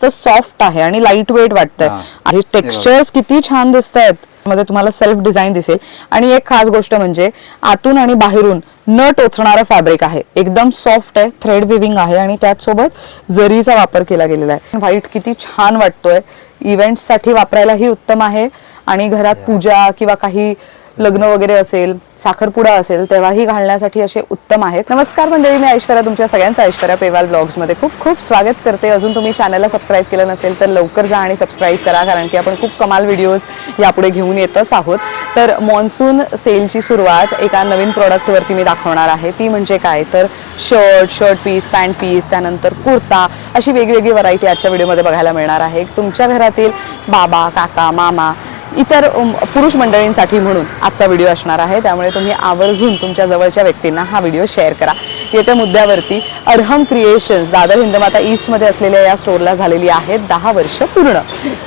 Soft आहे आणि light weight वाटतंय आणि टेक्स्चर्स किती छान दिसतायत मध्ये तुम्हाला सेल्फ डिझाइन दिसेल आणि एक खास गोष्ट म्हणजे आतून आणि बाहेरून न टोचणारं फॅब्रिक आहे एकदम सॉफ्ट आहे थ्रेड विविंग आहे आणि त्याच सोबत जरीचा वापर केला गेलेला आहे व्हाईट किती छान वाटतोय इव्हेंट्स साठी वापरायलाही उत्तम आहे आणि घरात पूजा किंवा काही लग्न वगैरे असेल साखरपुडा असेल तेव्हाही घालण्यासाठी असे उत्तम आहेत नमस्कार मंडळी मी ऐश्वर्या तुमच्या सगळ्यांचं ऐश्वर्या पेवाल ब्लॉग्स मध्ये खूप खूप स्वागत करते अजून तुम्ही चॅनलला सबस्क्राईब केलं नसेल तर लवकर जा आणि सबस्क्राईब करा कारण की आपण खूप कमाल व्हिडिओज यापुढे घेऊन येतच आहोत तर मॉन्सून सेलची सुरुवात एका नवीन प्रोडक्ट वरती मी दाखवणार आहे ती म्हणजे काय तर शर्ट पीस पॅन्ट पीस त्यानंतर कुर्ता अशी वेगवेगळी व्हरायटी आजच्या व्हिडिओमध्ये बघायला मिळणार आहे तुमच्या घरातील बाबा काका मामा इतर पुरुष मंडळींसाठी म्हणून आजचा व्हिडिओ असणार आहे त्यामुळे तुम्ही आवर्जून तुमच्या जवळच्या व्यक्तींना हा व्हिडिओ शेअर करा येत्या मुद्द्यावरती अरहम क्रिएशन्स दादर हिंदमाता ईस्ट मध्ये असलेल्या या स्टोरला झालेली आहेत 10 वर्ष पूर्ण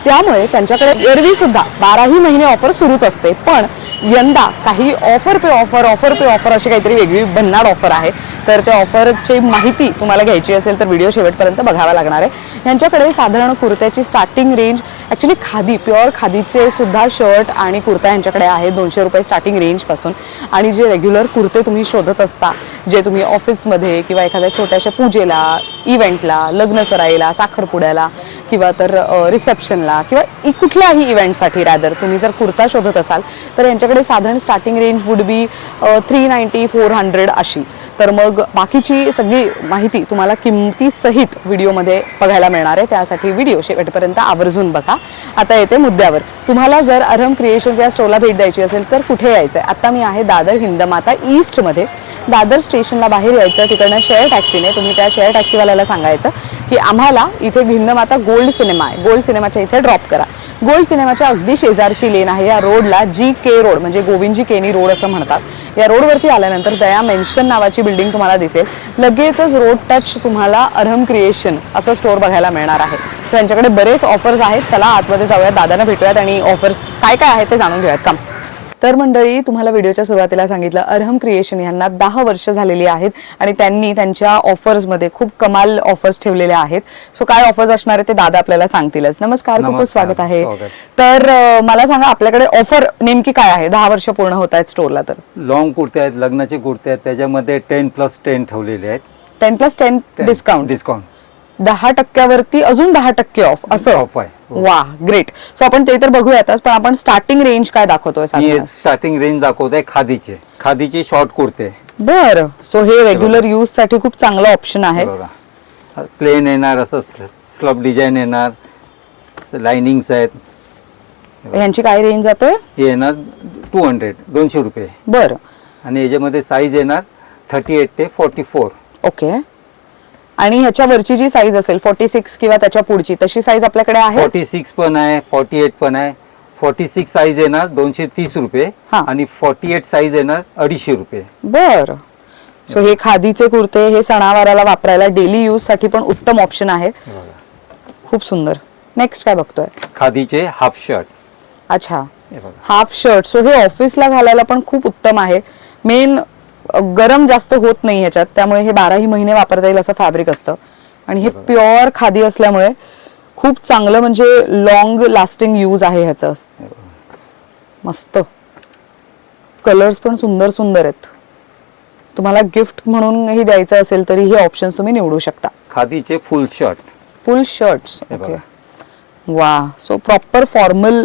त्यामुळे त्यांच्याकडे एरवी सुद्धा 12ही महिने ऑफर सुरूच असते पण यंदा काही ऑफर पे ऑफर अशी काहीतरी वेगळी भन्नाट ऑफर आहे तर त्या ऑफरची माहिती तुम्हाला घ्यायची असेल तर व्हिडिओ शेवटपर्यंत बघावा लागणार आहे यांच्याकडे साधारण कुर्त्याची starting range actually khadi pure खादीचे सुद्धा शर्ट आणि कुर्ता यांच्याकडे आहे 200 रुपये स्टार्टिंग रेंज पासून आणि जे रेग्युलर कुर्ते तुम्ही शोधत असता जे तुम्ही ऑफिसमध्ये किंवा एखाद्या छोट्याशा पूजेला इव्हेंटला लग्न सराईला साखरपुड्याला किंवा तर रिसेप्शनला किंवा कुठल्याही इव्हेंटसाठी रॅदर तुम्ही जर कुर्ता शोधत असाल तर यांच्याकडे साधारण स्टार्टिंग रेंज वुड बी 390 400 अशी तर मग बाकीची सगळी माहिती तुम्हाला किमतीसहित व्हिडिओमध्ये बघायला मिळणार आहे त्यासाठी व्हिडिओ शेवटपर्यंत आवर्जून बघा आता येते मुद्द्यावर तुम्हाला जर अरहम क्रिएशन्स या स्टोरला भेट द्यायची असेल तर कुठे यायचं आहे आता मी आहे दादर हिंदमाता ईस्टमध्ये दादर स्टेशनला बाहेर यायचं तिकडनं शेअर टॅक्सीने तुम्ही त्या शेअर टॅक्सीवाल्याला सांगायचं की आम्हाला इथे हिंदमाता गोल्ड सिनेमा आहे गोल्ड सिनेमाच्या इथे ड्रॉप करा गोल्ड सिनेमाच्या अगदी शेजारची लेन आहे या रोडला GK रोड म्हणजे गोविंदजी केनी रोड असं म्हणतात या रोडवरती आल्यानंतर दया मेन्शन नावाची बिल्डिंग तुम्हाला दिसेल लगेचच रोड टच तुम्हाला अरहम क्रिएशन असं स्टोर बघायला मिळणार आहे सो यांच्याकडे बरेच ऑफर्स आहेत चला आतमध्ये जाऊयात दादांना भेटूयात आणि ऑफर्स काय काय आहेत ते जाणून घेऊयात काम तर मंडळी तुम्हाला व्हिडिओच्या सुरुवातीला सांगितलं अरहम क्रिएशन यांना 10 वर्ष झालेली आहेत आणि त्यांनी त्यांच्या ऑफर्समध्ये खूप कमाल ऑफर्स ठेवलेल्या आहेत सो काय ऑफर्स असणार आहे ते दादा आपल्याला सांगतीलच नमस्कार खूप स्वागत आहे तर मला सांगा आपल्याकडे ऑफर नेमकी काय आहे 10 वर्ष पूर्ण होत आहेत स्टोरला तर लॉंग कुर्ते आहेत लग्नाचे कुर्ते आहेत त्याच्यामध्ये 10+10 ठेवलेले आहेत 10+10 डिस्काउंट 10% वरती अजून 10% ऑफ असं ऑफ आहे वा ग्रेट सो आपण ते तर बघूयातच पण आपण स्टार्टिंग रेंज काय दाखवतोय स्टार्टिंग रेंज दाखवतोय खादीचे शॉर्ट कुर्ते बर सो हे रेग्युलर यूज साठी खूप चांगला ऑप्शन आहे प्लेन येणार असं स्लब डिझाईन येणार लाइनिंग्स आहेत यांची काय रेंज जातोय हे येणार 200 रुपये बर आणि याच्यामध्ये साईज येणार 38 ते 44 ओके आणि ह्याच्या वरची जी साईज असेल 46 किंवा त्याच्या पुढची तशी साईज आपल्याकडे आहे 46 पण आहे 48 पण आहे 46 साईज येणार 230 रुपये आणि 48 साईज येणार 250 रुपये बर सो हे खादीचे कुर्ते हे सणावाराला वापरायला डेली यूज साठी पण उत्तम ऑप्शन आहे खूप सुंदर नेक्स्ट काय बघतोय खादीचे हाफ शर्ट अच्छा हाफ शर्ट सो हे ऑफिसला घालायला पण खूप उत्तम आहे मेन गरम जास्त होत नाही ह्याच्यात त्यामुळे हे 12ही महिने वापरता येईल असं फॅब्रिक असतं आणि हे प्युअर खादी असल्यामुळे खूप चांगलं म्हणजे लॉंग लास्टिंग यूज आहे ह्याचं मस्त कलर्स पण सुंदर सुंदर आहेत तुम्हाला गिफ्ट म्हणूनही द्यायचं असेल तरी हे ऑप्शन्स तुम्ही निवडू शकता खादीचे फुल शर्ट्स ओके वा सो प्रॉपर फॉर्मल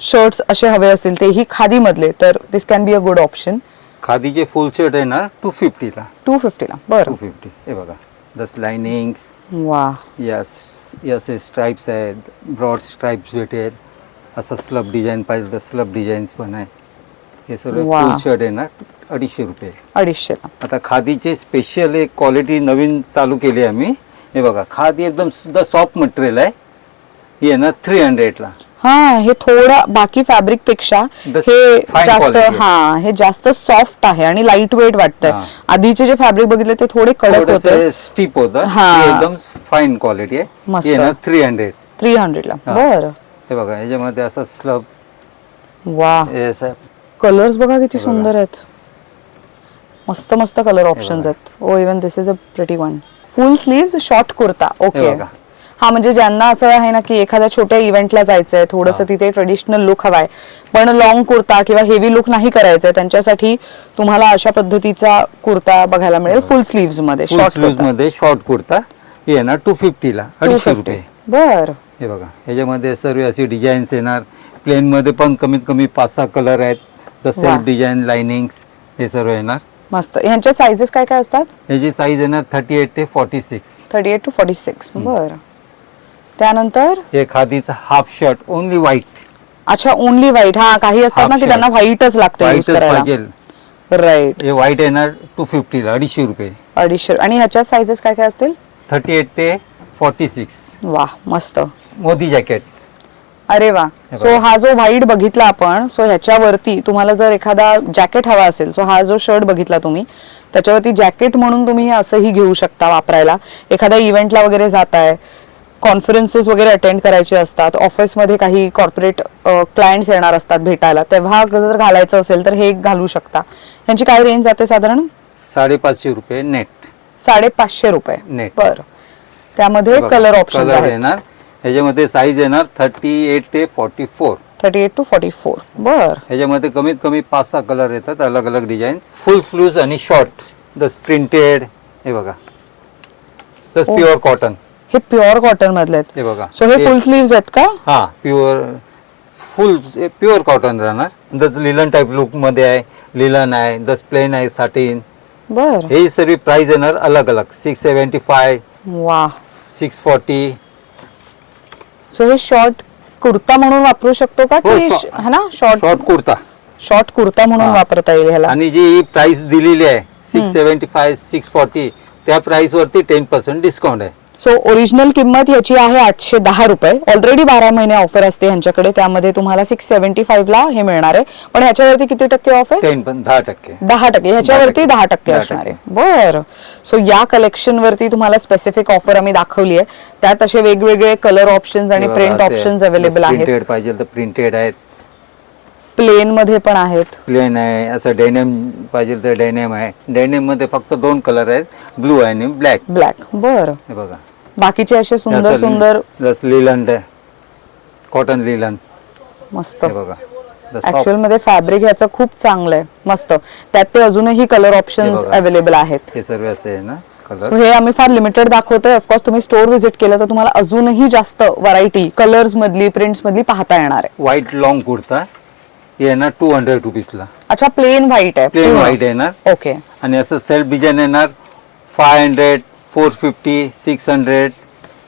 शर्ट्स असे हवे असतील तेही खादी मधले तर this can be a good option खादीचे फुल शर्ट येणार 250 ला 250 ला बरं 250 हे बघा दस लाइनिंग्स वा यस स्ट्राइप्स आहेत ब्रॉड स्ट्राइप्स भेटेल असं स्लब डिझाईन पाहिजे तर स्लब डिझाईन्स पण आहे हे सर्व फुल शर्ट येणार 250 रुपये 250 ला आता खादीचे स्पेशल एक क्वालिटी नवीन चालू केली आम्ही हे बघा खादी एकदम सुद्धा सॉफ्ट मटेरियल आहे हे येणार 300 ला हा हे थोडा बाकी फॅब्रिक पेक्षा हे जास्त हे जास्त सॉफ्ट आहे आणि लाईट वेट वाटतंय आधीचे जे फॅब्रिक बघितले ते थोडे कडक होते स्टिप होतं एकदम फाईन क्वालिटी आहे येणार 300 ला बरं हे बघा याच्यामध्ये असं स्लब वा कलर्स बघा किती सुंदर आहेत मस्त मस्त कलर ऑप्शन्स आहेत oh even this is a pretty one full sleeves short kurta okay हा म्हणजे ज्यांना असं आहे ना की एखाद्या छोट्या इव्हेंटला जायचंय, थोडंसं तिथे ट्रेडिशनल लुक हवाय पण लॉंग कुर्ता किंवा हेवी लुक नाही करायचंय, त्यांच्यासाठी तुम्हाला अशा पद्धतीचा कुर्ता बघायला मिळेल फुल स्लीव्ज मध्ये, फुल शॉर्ट स्लीव्ज मध्ये शॉर्ट कुर्ता हे येणार 250 ला, 250 रुपये. बर, हे बघा ह्याच्यामध्ये सर्व अशी डिझाईन्स येणार. प्लेन मध्ये पण कमीत कमी 5-6 कलर आहेत. तर सेल्फ डिझाईन लाइनिंग्स हे सर्व येणार. मस्त. ह्यांच्या साइजेस काय काय असतात? ह्याची साईज येणार 38 ते 46. 38 to 46. बर. त्यानंतर हे खादीचा हाफ शर्ट ओनली व्हाईट. अच्छा, ओनली व्हाईट. हा, काही असतात ना की त्यांना व्हाईटच लागतं यूज करायला. राईट. हे व्हाईट येणार 250 ला, 250 रुपये. 250. आणि ह्याच्यात साइजेस काय काय असतील? 38 ते 46. वाह, मस्त. मोदी जॅकेट. अरे वा. सो हा जो व्हाईट बघितला आपण, सो ह्याच्यावरती तुम्हाला जर एखादा जॅकेट हवा असेल, सो हा जो शर्ट बघितला तुम्ही, त्याच्यावरती जॅकेट म्हणून तुम्ही असंही घेऊ शकता वापरायला. एखाद्या इव्हेंटला वगैरे जाताय, कॉन्फरन्सेस वगैरे अटेंड करायचे असतात, ऑफिसमध्ये काही कॉर्पोरेट क्लायंट्स येणार असतात भेटायला, तेव्हा जर घालायचं असेल तर हे घालू शकता. यांची काय रेंज जाते साधारण? 550 रुपये नेट. 550 रुपये नेट. बरं. त्यामध्ये कलर ऑप्शन येणार. ह्याच्यामध्ये साईज येणार 38 ते 44. 38 to 44. बर. ह्याच्यामध्ये कमीत कमी 5-6 कलर येतात, अलग अलग डिझाईन. फुल स्लीव्ज आणि शॉर्ट, दस प्रिंटेड. हे बघा, दस प्युअर कॉटन. हे प्युअर कॉटन मधले आहेत. हे बघा. सो हे फुल स्लीव्ज आहेत का? हा, प्युअर कॉटन राहणार. दस लिलन टाइप लुक मध्ये आहे, लिलन आहे, दस प्लेन आहे, साटिन. बर. हे सर्व प्राइस येणार अलग अलग. 675. वा. 640. सो हे शॉर्ट कुर्ता म्हणून वापरू शकतो का? हो, की है ना, शॉर्ट कुर्ता. शॉर्ट कुर्ता म्हणून वापरता येईल ह्याला. आणि जी प्राइस दिलेली आहे 675, 640, त्या प्राइस वरती 10% डिस्काउंट आहे. सो ओरिजिनल किंमत याची आहे 810 रुपये. ऑलरेडी 12 महिने ऑफर असते ह्यांच्याकडे, त्यामध्ये तुम्हाला 675 ला हे मिळणार आहे. पण ह्याच्यावरती किती टक्के ऑफ आहे? 10%. 10%. ह्याच्यावरती 10% असणार आहे. बर. सो या कलेक्शन वरती तुम्हाला स्पेसिफिक ऑफर आम्ही दाखवली आहे. त्यात असे वेगवेगळे कलर ऑप्शन्स आणि प्रिंट ऑप्शन्स अवेलेबल आहेत. प्रिंटेड पाहिजे तर प्रिंटेड आहेत, प्लेन मध्ये पण आहेत. प्लेन आहे, असं डेनिम पाहिजे तर डेनिम आहे. डेनिम मध्ये फक्त 2 कलर आहेत, ब्लू आणि ब्लॅक. बर. हे बघा, बाकीचे असे सुंदर सुंदर जस लिलन आहे, कॉटन लिलन. मस्त. हे बघा, ऍक्च्युअल मध्ये फॅब्रिक ह्याचं खूप चांगलं आहे, मस्त. त्यात ते अजूनही कलर ऑप्शन्स अवेलेबल आहेत. हे सर्व असे आहे ना कलर. हे आम्ही फार लिमिटेड दाखवतोय. ऑफकोर्स तुम्ही स्टोर व्हिजिट केलं तर तुम्हाला अजूनही जास्त व्हरायटी कलर्स मधली, प्रिंट्स मधली पाहता येणार आहे. व्हाईट लॉंग कुर्ता हे येणार 200 रुपीजला. अच्छा, प्लेन व्हाईट आहे. प्लेन व्हाईट येणार. ओके. आणि असं सेल्फ डिझाईन येणार 500, 450, 600.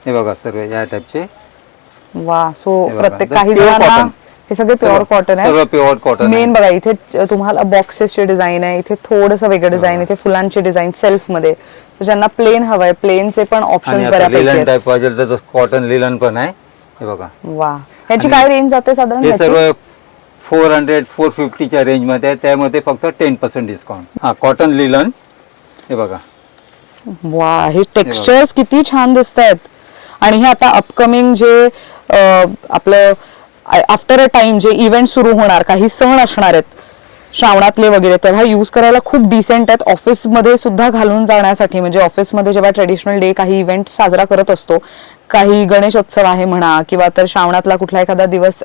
हे बघा सर्व या टाइपचे. वा. सो हे बघा, प्रत्येक काही जणांना हे सगळे प्युअर कॉटन आहे. सर्व प्युअर कॉटन. मेन बघा, इथे तुम्हाला बॉक्सेसचे डिझाईन आहे, इथे थोडंसं वेगळं डिझाईन, इथे फुलांचे डिझाईन सेल्फ मध्ये. ज्यांना प्लेन हवंय, प्लेनचे पण ऑप्शन बऱ्यापैकी लिलन आहेत. टाइप पाहिजे तर कॉटन लिलन पण आहे. हे बघा. वा. ह्याची काय रेंज जाते साधारण? हे सर्व 400, 450 च्या रेंज मध्ये आहे. त्यामध्ये फक्त 10% डिस्काउंट. हा, कॉटन लिलन. हे बघा. वा. हे टेक्स्चर्स किती छान दिसत आहेत. आणि हे आता अपकमिंग जे आपलं आफ्टर अ टाइम जे इव्हेंट सुरू होणार, काही सण असणार आहेत श्रावणातले वगैरे, तेव्हा यूज करायला खूप डिसेंट आहेत. ऑफिसमध्ये सुद्धा घालून जाण्यासाठी, म्हणजे ऑफिसमध्ये जेव्हा ट्रेडिशनल डे काही इव्हेंट साजरा करत असतो, काही गणेशोत्सव आहे म्हणा, किंवा तर श्रावणातला कुठला एखादा दिवस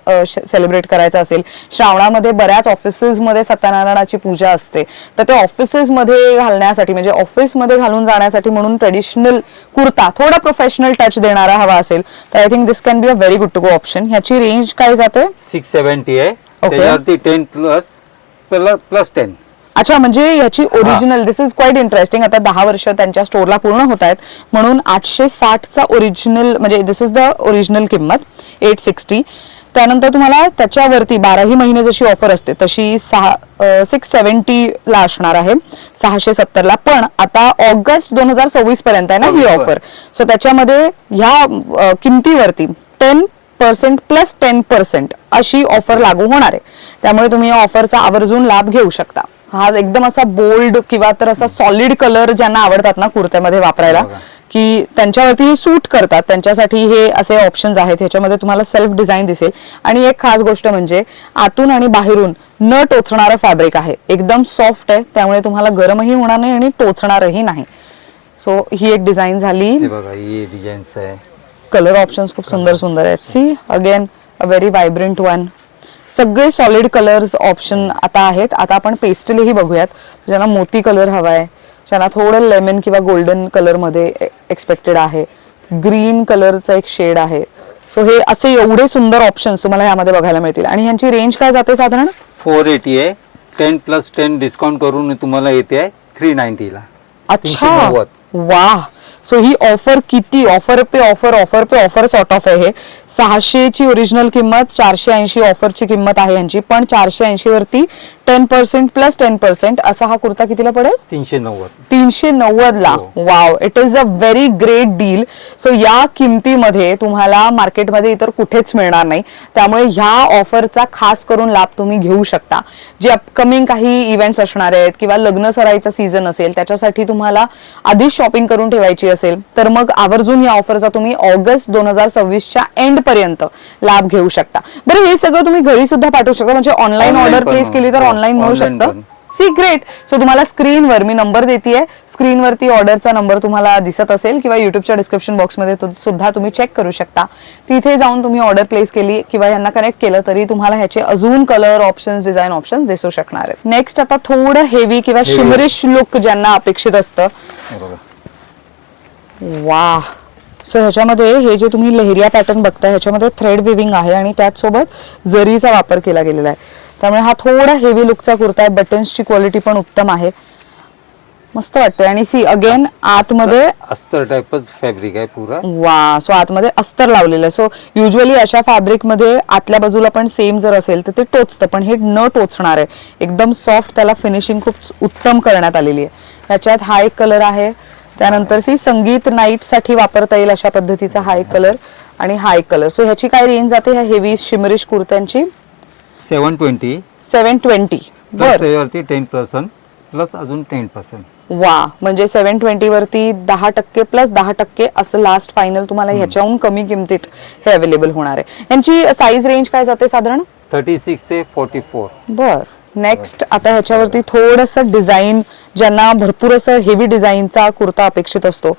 सेलिब्रेट करायचा असेल. श्रावणामध्ये बऱ्याच ऑफिसेसमध्ये सत्यनारायणाची पूजा असते, तर ते ऑफिसेसमध्ये घालण्यासाठी, म्हणजे ऑफिसमध्ये घालून जाण्यासाठी म्हणून ट्रेडिशनल कुर्ता थोडा प्रोफेशनल टच देणारा हवा असेल तर I think this can be a very good to go option. ह्याची रेंज काय जाते? 670 आहे. त्याच्यावरती 10 प्लस 10. अच्छा, म्हणजे ह्याची original, this is quite interesting. आता 10 वर्ष त्यांच्या स्टोरला पूर्ण होत आहेत, म्हणून 860चा ओरिजिनल, म्हणजे दिस इज द ओरिजिनल किंमत 860. त्यानंतर तुम्हाला त्याच्यावरती 12ही महिने जशी ऑफर असते तशी 670 ला असणार आहे, 670 ला. पण आता ऑगस्ट 2024 पर्यंत आहे ना ही ऑफर. सो त्याच्यामध्ये ह्या किमतीवरती 10% प्लस 10% अशी ऑफर लागू होणार आहे. त्यामुळे तुम्ही या ऑफरचा आवर्जून लाभ घेऊ शकता. हा एकदम असा बोल्ड किंवा तर असा सॉलिड कलर ज्यांना आवडतात ना कुर्त्यामध्ये वापरायला, की त्यांच्यावरती हे सूट करतात, त्यांच्यासाठी हे असे ऑप्शन्स आहेत. ह्याच्यामध्ये तुम्हाला सेल्फ डिझाईन दिसेल. आणि एक खास गोष्ट म्हणजे आतून आणि बाहेरून न टोचणारं फॅब्रिक आहे, एकदम सॉफ्ट आहे, त्यामुळे तुम्हाला गरमही होणार नाही आणि टोचणारही नाही. सो ही एक डिझाईन झाली. हे बघा, ही डिझाईन्स आहे. कलर ऑप्शन्स खूप सुंदर सुंदर आहेत. See again a very vibrant one. सगळे सॉलिड कलर्स ऑप्शन आता आहेत. आता आपण पेस्टलही बघूयात. ज्यांना मोती कलर हवाय, ज्यांना थोडं लेमन किंवा गोल्डन कलर मध्ये एक्सपेक्टेड आहे, ग्रीन कलरचा एक शेड आहे. सो हे असे एवढे सुंदर ऑप्शन्स तुम्हाला यामध्ये बघायला मिळतील. आणि ह्यांची रेंज काय जाते साधारण? 480 आहे. 10+10 डिस्काउंट करून तुम्हाला येते आहे 390 ला. अच्छा 390. वाह. सो ही ऑफर किती, offer pay offer sort of आहे. 600 ची ओरिजिनल किंमत, 480 ऑफरची किंमत आहे यांची. पण 480 वरती 10% प्लस 10% असा हा कुर्ता कितीला पडेल? 390. 390 ला. Wow, it is a very great deal. So या किमतीमध्ये तुम्हाला मार्केटमध्ये इतर कुठेच मिळणार नाही. त्यामुळे ह्या ऑफरचा खास करून लाभ तुम्ही घेऊ शकता. जे अपकमिंग काही इव्हेंट्स असणार आहेत किंवा लग्न सराईचा सीझन असेल त्याच्यासाठी तुम्हाला आधीच शॉपिंग करून ठेवायची असेल तर मग आवर्जून या ऑफरचा तुम्ही ऑगस्ट 2026च्या एंड पर्यंत लाभ घेऊ शकता. बरं, हे सगळं तुम्ही घरी सुद्धा पाठवू शकता. म्हणजे ऑनलाईन Online ऑर्डर पण प्लेस केली तर हो, ऑनलाईन मिळू online शकतं. पण. C great. सो तुम्हाला स्क्रीनवर मी नंबर देतेय, स्क्रीनवरती ऑर्डरचा नंबर तुम्हाला दिसत असेल किंवा युट्यूबच्या डिस्क्रिप्शन बॉक्समध्ये सुद्धा तुम्ही चेक करू शकता. तिथे जाऊन तुम्ही ऑर्डर प्लेस केली किंवा यांना कनेक्ट केलं तरी तुम्हाला ह्याचे अजून कलर ऑप्शन्स, डिझाईन ऑप्शन्स दिसू शकणार आहेत. नेक्स्ट आता थोडं हेवी किंवा शिमरिश लुक ज्यांना अपेक्षित असतं. हे बघा. वाह. सो ह्याच्यामध्ये हे जे तुम्ही लेहरिया पॅटर्न बघताय ह्याच्यामध्ये थ्रेड विविंग आहे आणि त्याचसोबत जरीचा वापर केला गेलेला आहे. त्यामुळे हा थोडा हेवी लुकचा कुर्ता आहे. बटन्सची क्वालिटी पण उत्तम आहे, मस्त वाटते. आणि सी अगेन आतमध्ये अस्तर टाइपच फॅब्रिक आहे पुरा. वा. सो आतमध्ये अस्तर लावलेलं आहे. सो युजली अशा फॅब्रिक मध्ये आतल्या बाजूला पण सेम जर असेल तर ते टोचतं, पण हे न टोचणार आहे. एकदम सॉफ्ट, त्याला फिनिशिंग खूप उत्तम करण्यात आलेली आहे. ह्याच्यात हा एक कलर आहे. त्यानंतर सी संगीत नाईट साठी वापरता येईल अशा पद्धतीचा हा एक कलर आणि हा एक कलर. सो ह्याची काय रेंज जाते ह्या हेवी शिमरिश कुर्त्यांची? 720. 720. बर. त्यावरती 10% प्लस अजून 10%. वा. म्हणजे 720 वरती 10% प्लस 10% असं लास्ट फायनल तुम्हाला ह्याच्याहून कमी किमतीत हे अवेलेबल होणार आहे. यांची साईज रेंज काय जाते साधारण? 36 ते 44. बर. नेक्स्ट आता ह्याच्यावरती थोडंसं डिझाईन, ज्यांना भरपूर असं हेवी डिझाईनचा कुर्ता अपेक्षित असतो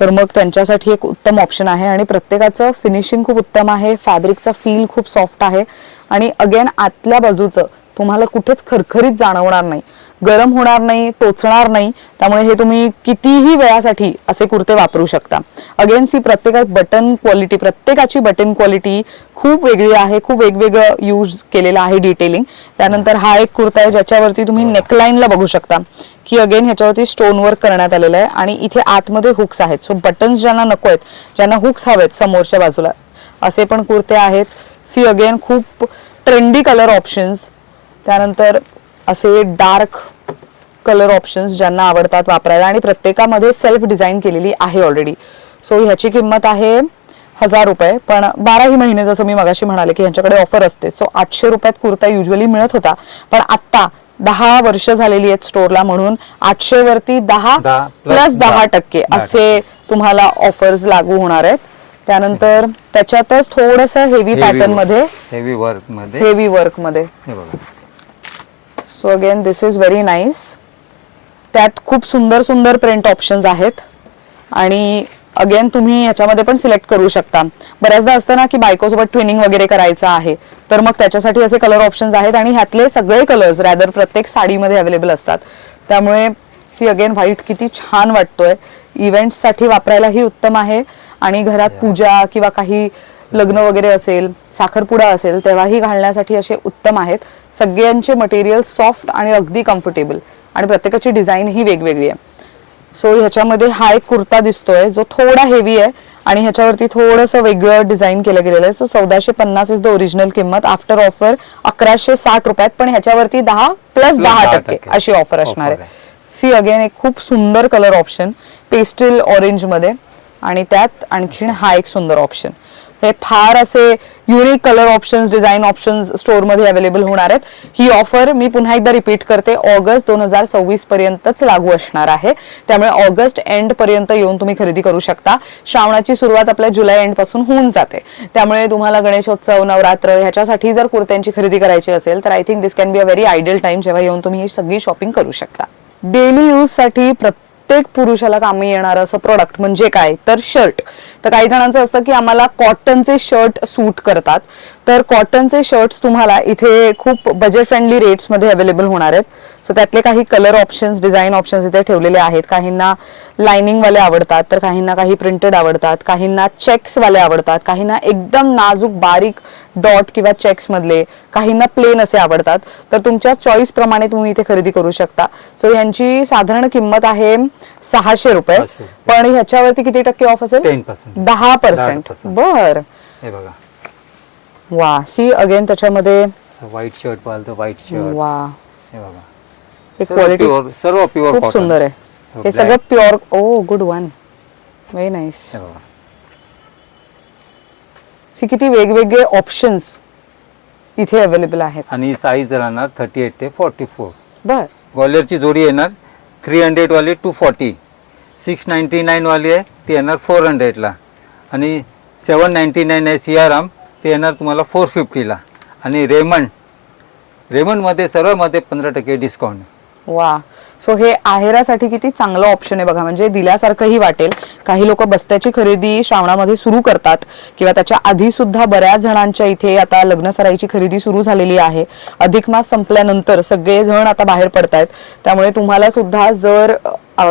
तर मग त्यांच्यासाठी एक उत्तम ऑप्शन आहे. आणि प्रत्येकाचं फिनिशिंग खूप उत्तम आहे, फॅब्रिकचा फील खूप सॉफ्ट आहे आणि अगेन आतल्या बाजूचं तुम्हाला कुठेच खरखरीत जाणवणार नाही, गरम होणार नाही, टोचणार नाही. त्यामुळे हे तुम्ही कितीही वेळासाठी असे कुर्ते वापरू शकता. अगेन सी प्रत्येकात बटन क्वालिटी, प्रत्येकाची बटन क्वालिटी खूप वेगळी आहे, खूप वेगवेगळं यूज केलेलं आहे डिटेलिंग. त्यानंतर हा एक कुर्ता आहे ज्याच्यावरती तुम्ही नेकलाईनला बघू शकता की अगेन ह्याच्यावरती स्टोन वर्क करण्यात आलेलं आहे आणि इथे आतमध्ये हुक्स आहेत. सो बटन्स ज्यांना नको आहेत, ज्यांना हुक्स हवेत समोरच्या बाजूला, असे पण कुर्ते आहेत. सी अगेन खूप ट्रेंडी कलर ऑप्शन्स. त्यानंतर असे डार्क कलर ऑप्शन्स ज्यांना आवडतात वापरायला आणि प्रत्येकामध्ये सेल्फ डिझाईन केलेली आहे ऑलरेडी. सो ह्याची किंमत आहे 1000 रुपये. पण 12ही महिने जसं मी मगाशी म्हणाले की ह्यांच्याकडे ऑफर असते. सो 800 रुपयात कुर्ता युजली मिळत होता, पण आता 10 वर्ष झालेली आहेत स्टोरला म्हणून 800 वरती 10 प्लस 10% असे तुम्हाला ऑफर्स लागू होणार आहेत. त्यानंतर त्याच्यातच थोडस हेवी पॅटर्न मध्ये, हेवी वर्क मध्ये हे बघा. So again this is very nice. त्यात खूप सुंदर सुंदर प्रिंट ऑप्शन्स आहेत आणि अगेन तुम्ही ह्याच्यामध्ये पण सिलेक्ट करू शकता. बऱ्याचदा असतं ना की बायकोसोबत ट्विनिंग वगैरे करायचं आहे तर मग त्याच्यासाठी असे कलर ऑप्शन्स आहेत आणि ह्यातले सगळे कलर्स रॅदर प्रत्येक साडीमध्ये अवेलेबल असतात. त्यामुळे सी अगेन व्हाईट किती छान वाटतोय. इव्हेंट्ससाठी वापरायलाही उत्तम आहे आणि घरात पूजा किंवा काही लग्न वगैरे असेल, साखरपुडा असेल तेव्हाही घालण्यासाठी असे उत्तम आहेत. सगळ्यांचे मटेरियल सॉफ्ट आणि अगदी कम्फर्टेबल आणि प्रत्येकाची डिझाईन ही वेगवेगळी आहे. सो ह्याच्यामध्ये हा एक कुर्ता दिसतोय जो थोडा हेवी आहे आणि ह्याच्यावरती थोडंसं वेगळं डिझाईन केलं गेलेलं आहे. सो 1450 इज द ओरिजिनल किंमत. आफ्टर ऑफर 1160 रुपयात, पण ह्याच्यावरती 10 प्लस 10% अशी ऑफर असणार आहे. सी अगेन एक खूप सुंदर कलर ऑप्शन पेस्टल ऑरेंज मध्ये आणि त्यात आणखीन हा एक सुंदर ऑप्शन. हे फार असे unique colour options, design options store मध्ये अवेलेबल होणार आहेत. ही ऑफर मी पुन्हा एकदा रिपीट करते, ऑगस्ट 2026 पर्यंतच लागू असणार आहे. त्यामुळे ऑगस्ट एंड पर्यंत येऊन तुम्ही खरेदी करू शकता. श्रावणाची सुरुवात आपल्या जुलै एंड पासून होऊन जाते. त्यामुळे तुम्हाला गणेशोत्सव, नवरात्र ह्याच्यासाठी जर कुर्त्यांची खरेदी करायची असेल तर I think this can be a very ideal time जेव्हा येऊन तुम्ही ही सगळी शॉपिंग करू शकता. डेली यूज साठी प्रत्येक पुरुषाला कामी येणारं असं प्रोडक्ट म्हणजे काय तर शर्ट. तर काही जणांचं असतं की आम्हाला कॉटनचे शर्ट सूट करतात, तर कॉटनचे शर्ट्स तुम्हाला इथे खूप बजेट फ्रेंडली रेट्स मध्ये अवेलेबल होणार आहेत. सो त्यातले काही कलर ऑप्शन्स, डिझाईन ऑप्शन्स इथे ठेवलेले आहेत. काहींना लाइनिंग वाले आवडतात, तर काहींना काही प्रिंटेड आवडतात, काहींना चेक्स वाले आवडतात, काहींना एकदम नाजूक बारीक डॉट किंवा चेक्स मधले, काहींना प्लेन असे आवडतात. तर तुमच्या चॉईस प्रमाणे तुम्ही इथे खरेदी करू शकता. सो यांची साधारण किंमत आहे 600 रुपये, पण ह्याच्यावरती किती टक्के ऑफ असेल? 10%. 10%. बर, हे बघा, वा. सी अगेन त्याच्यामध्ये व्हाईट शर्ट पाहिलं तर व्हाईट शर्ट. वा, हे बघा, हे क्वालिटी सर्व प्युअर खूप सुंदर आहे. हे सगळं प्युअर. ओ गुड वन, व्हेरी नाईस. किती वेगवेगळे ऑप्शन्स इथे अवेलेबल आहेत. आणि साईज राहणार 38 ते 44. बर, ग्वालियरची जोडी येणार 300 वाली 240, 699 वाली आहे ती येणार 400 ला, आणि 799 आहे सियाराम ते येणार तुम्हाला 450 ला, आणि रेमंडमध्ये सर्वमध्ये 15% डिस्काउंट. वा. सो हे आहेरासाठी किती चांगलं ऑप्शन आहे बघा, म्हणजे दिल्यासारखंही वाटेल. काही लोक बस्त्याची खरेदी श्रावणामध्ये सुरू करतात, किंवा त्याच्या आधी सुद्धा बऱ्याच जणांच्या इथे आता लग्न सराईची खरेदी सुरू झालेली आहे. अधिक मास संपल्यानंतर सगळे जण आता बाहेर पडतायत, त्यामुळे तुम्हाला सुद्धा जर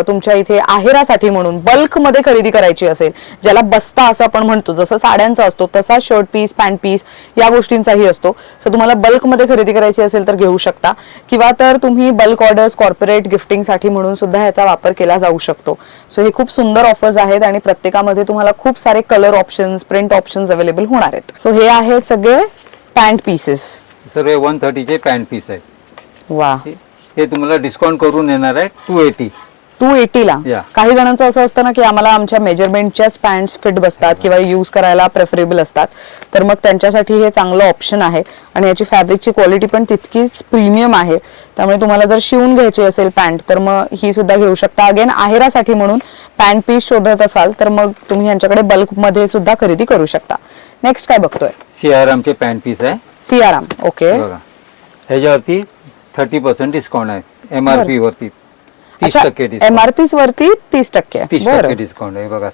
तुमच्या इथे आहेरासाठी म्हणून बल्क मध्ये खरेदी करायची असेल, ज्याला बस्ता असं आपण म्हणतो, जसं साड्यांचा असतो तसा शर्ट पीस, पॅन्ट पीस या गोष्टींचाही असतो. सो तुम्हाला बल्क मध्ये खरेदी करायची असेल तर घेऊ शकता, किंवा तर तुम्ही बल्क ऑर्डर्स, कॉर्पोरेट गिफ्टिंग साठी म्हणून सुद्धा ह्याचा वापर केला जाऊ शकतो. सो हे खूप सुंदर ऑफर्स आहेत, आणि प्रत्येकामध्ये तुम्हाला खूप सारे colour options, print options available होणार आहेत. सो हे आहेत सगळे पॅन्ट पीसेस, सर्व 130 चे पॅन्ट पीस आहेत. वा. हे तुम्हाला डिस्काउंट करून येणार आहे 280 ला. Yeah. काही जणांचं असं असतं ना की आम्हाला आमच्या मेजरमेंटच्याच पॅन्ट्स फिट बसतात किंवा यूज करायला प्रेफरेबल असतात, तर मग त्यांच्यासाठी हे चांगलं ऑप्शन आहे. आणि याची फॅब्रिकची क्वालिटी पण तितकीच प्रीमियम आहे, त्यामुळे तुम्हाला जर शिवून घ्यायची असेल पॅन्ट तर मग ही सुद्धा घेऊ शकता. अगेन आहेरासाठी म्हणून पॅन्ट पीस शोधत असाल तर मग तुम्ही यांच्याकडे बल्क मध्ये सुद्धा खरेदी करू शकता. नेक्स्ट काय बघतोय? सियारामचे पॅन्ट पीस आहे. सियाराम. ओके. बघा, ह्याच्यावरती 30% डिस्काउंट आहे. MRP वरती 30% डिस्काउंट. MRP वरती 30%. 30% डिस्काउंट आहे. बघा,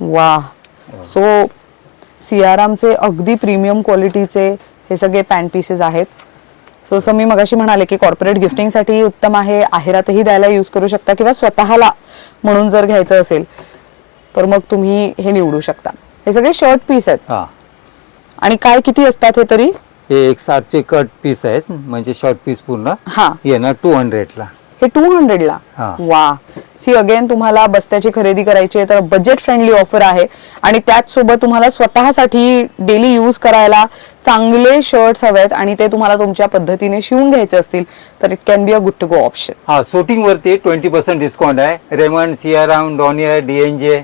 वा. सो सियारामचे अगदी प्रीमियम क्वालिटीचे हे सगळे पॅन्ट पीसेस आहेत. सो असं मी मगाशी म्हणाले की कॉर्पोरेट गिफ्टिंग साठी उत्तम आहे, आहेरातही द्यायला यूज करू शकता, किंवा स्वतःला म्हणून जर घ्यायचं असेल तर मग तुम्ही हे निवडू शकता. हे सगळे शर्ट पीस आहेत. हा, आणि काय किती असतात हे तरी? हे 160 कट पीस आहेत, म्हणजे शॉर्ट पीस पूर्ण. हा, येणार 200 ला. हे 200 ला. हा. वा. सी अगेन तुम्हाला बस्त्याची खरेदी करायची आहे तर बजेट फ्रेंडली ऑफर आहे, आणि त्याच सोबत तुम्हाला स्वतःसाठी डेली यूज करायला चांगले शर्ट्स हवेत आणि ते तुम्हाला तुमच्या पद्धतीने शिवून घ्यायचे असतील तर it can be a good to go option. हा, शूटिंग वरती 20% डिस्काउंट आहे. Raymond, Siyaram, Donear, DNJ.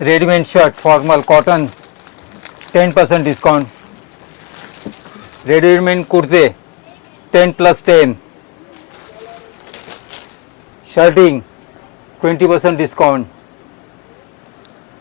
Readymade shirt formal cotton 10% discount. Readymade कुर्ते 10+10. Shirting 20% discount.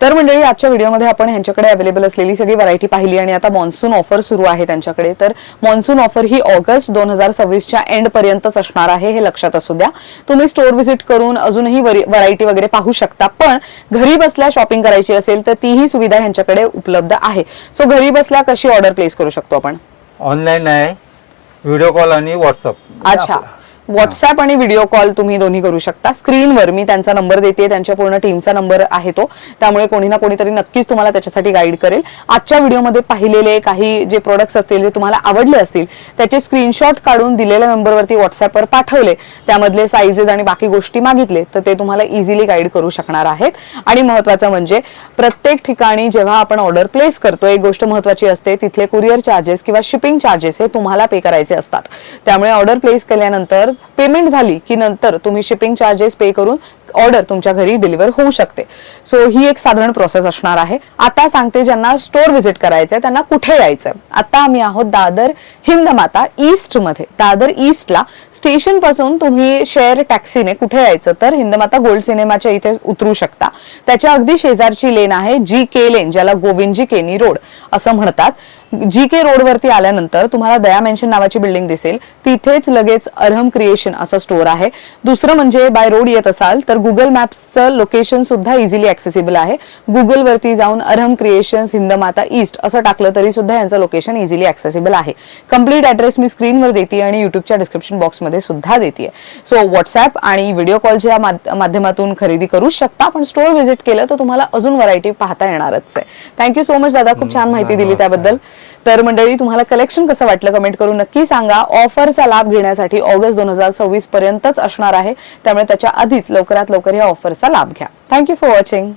तर मंडळी, आजच्या व्हिडिओमध्ये आपण ह्यांच्याकडे अवेलेबल असलेली सगळी व्हरायटी पाहिली, आणि आता मॉन्सून ऑफर सुरू आहे त्यांच्याकडे. तर मॉन्सून ऑफर ही ऑगस्ट 2026च्या एंड पर्यंतच असणार आहे, हे लक्षात असू द्या. तुम्ही स्टोर व्हिजिट करून अजूनही व्हरायटी वगैरे पाहू शकता, पण घरी बसल्या शॉपिंग करायची असेल तर तीही सुविधा ह्यांच्याकडे उपलब्ध आहे. सो घरी बसल्या कशी ऑर्डर प्लेस करू शकतो आपण? ऑनलाईन आहे, व्हिडिओ कॉल आणि व्हॉट्सअप. अच्छा, व्हॉट्सअप आणि व्हिडिओ कॉल तुम्ही दोन्ही करू शकता. स्क्रीनवर मी त्यांचा नंबर देते, त्यांच्या पूर्ण टीमचा नंबर आहे तो, त्यामुळे कोणी ना कोणीतरी नक्कीच तुम्हाला त्याच्यासाठी गाईड करेल. आजच्या व्हिडिओमध्ये पाहिलेले काही जे प्रोडक्ट्स असतील, जे तुम्हाला आवडले असतील, त्याचे स्क्रीनशॉट काढून दिलेल्या नंबरवरती व्हॉट्सअपवर पाठवले, त्यामधले साईजेस आणि बाकी गोष्टी मागितले तर ते तुम्हाला इझिली गाईड करू शकणार आहेत. आणि महत्त्वाचं म्हणजे प्रत्येक ठिकाणी जेव्हा आपण ऑर्डर प्लेस करतो, एक गोष्ट महत्त्वाची असते, तिथले कुरिअर चार्जेस किंवा शिपिंग चार्जेस हे तुम्हाला पे करायचे असतात. त्यामुळे ऑर्डर प्लेस केल्यानंतर पेमेंट झाली की नंतर तुम्ही शिपिंग चार्जेस पे करून ऑर्डर तुमच्या घरी डिलिव्हर होऊ शकते. सो ही एक साधारण प्रोसेस असणार आहे. आता सांगते ज्यांना स्टोर व्हिजिट करायचंय त्यांना कुठे यायचंय. आता आम्ही आहोत दादर हिंदमाता ईस्ट मध्ये. दादर ईस्टला स्टेशन पासून तुम्ही शेअर टॅक्सीने कुठे यायचं तर हिंदमाता गोल्ड सिनेमाच्या इथे उतरू शकता. त्याच्या अगदी शेजारची लेन आहे GK लेन, ज्याला गोविंदजी केनी रोड असं म्हणतात. GK रोड वरती आल्यानंतर तुम्हाला दया मेन्शन नावाची बिल्डिंग दिसेल, तिथेच लगेच अरहम क्रिएशन असं स्टोर आहे. दुसरं म्हणजे बाय रोड येत असाल तर गुगल मॅप्सचं लोकेशन सुद्धा इझिली ऍक्सेसिबल आहे. गुगल वरती जाऊन अरहम क्रिएशन्स हिंदमाता ईस्ट असं टाकलं तरी सुद्धा यांचं लोकेशन इझिली ऍक्सेसिबल आहे. कम्प्लीट ऍड्रेस मी स्क्रीनवर देते आणि युट्यूबच्या डिस्क्रिप्शन बॉक्समध्ये सुद्धा देते. सो व्हॉट्सअप आणि व्हिडिओ कॉलच्या माध्यमातून खरेदी करू शकता, पण स्टोअर व्हिजिट केलं तर तुम्हाला अजून व्हरायटी पाहता येणारच आहे. थँक्यू सो मच दादा, खूप छान माहिती दिली त्याबद्दल. तर मंडळी, तुम्हाला कलेक्शन कसं वाटलं कमेंट करून नक्की सांगा. ऑफरचा लाभ घेण्यासाठी ऑगस्ट 2026 पर्यंतच असणार आहे, त्यामुळे त्याच्या आधीच लवकरात लवकर या ऑफरचा लाभ घ्या. Thank you for watching.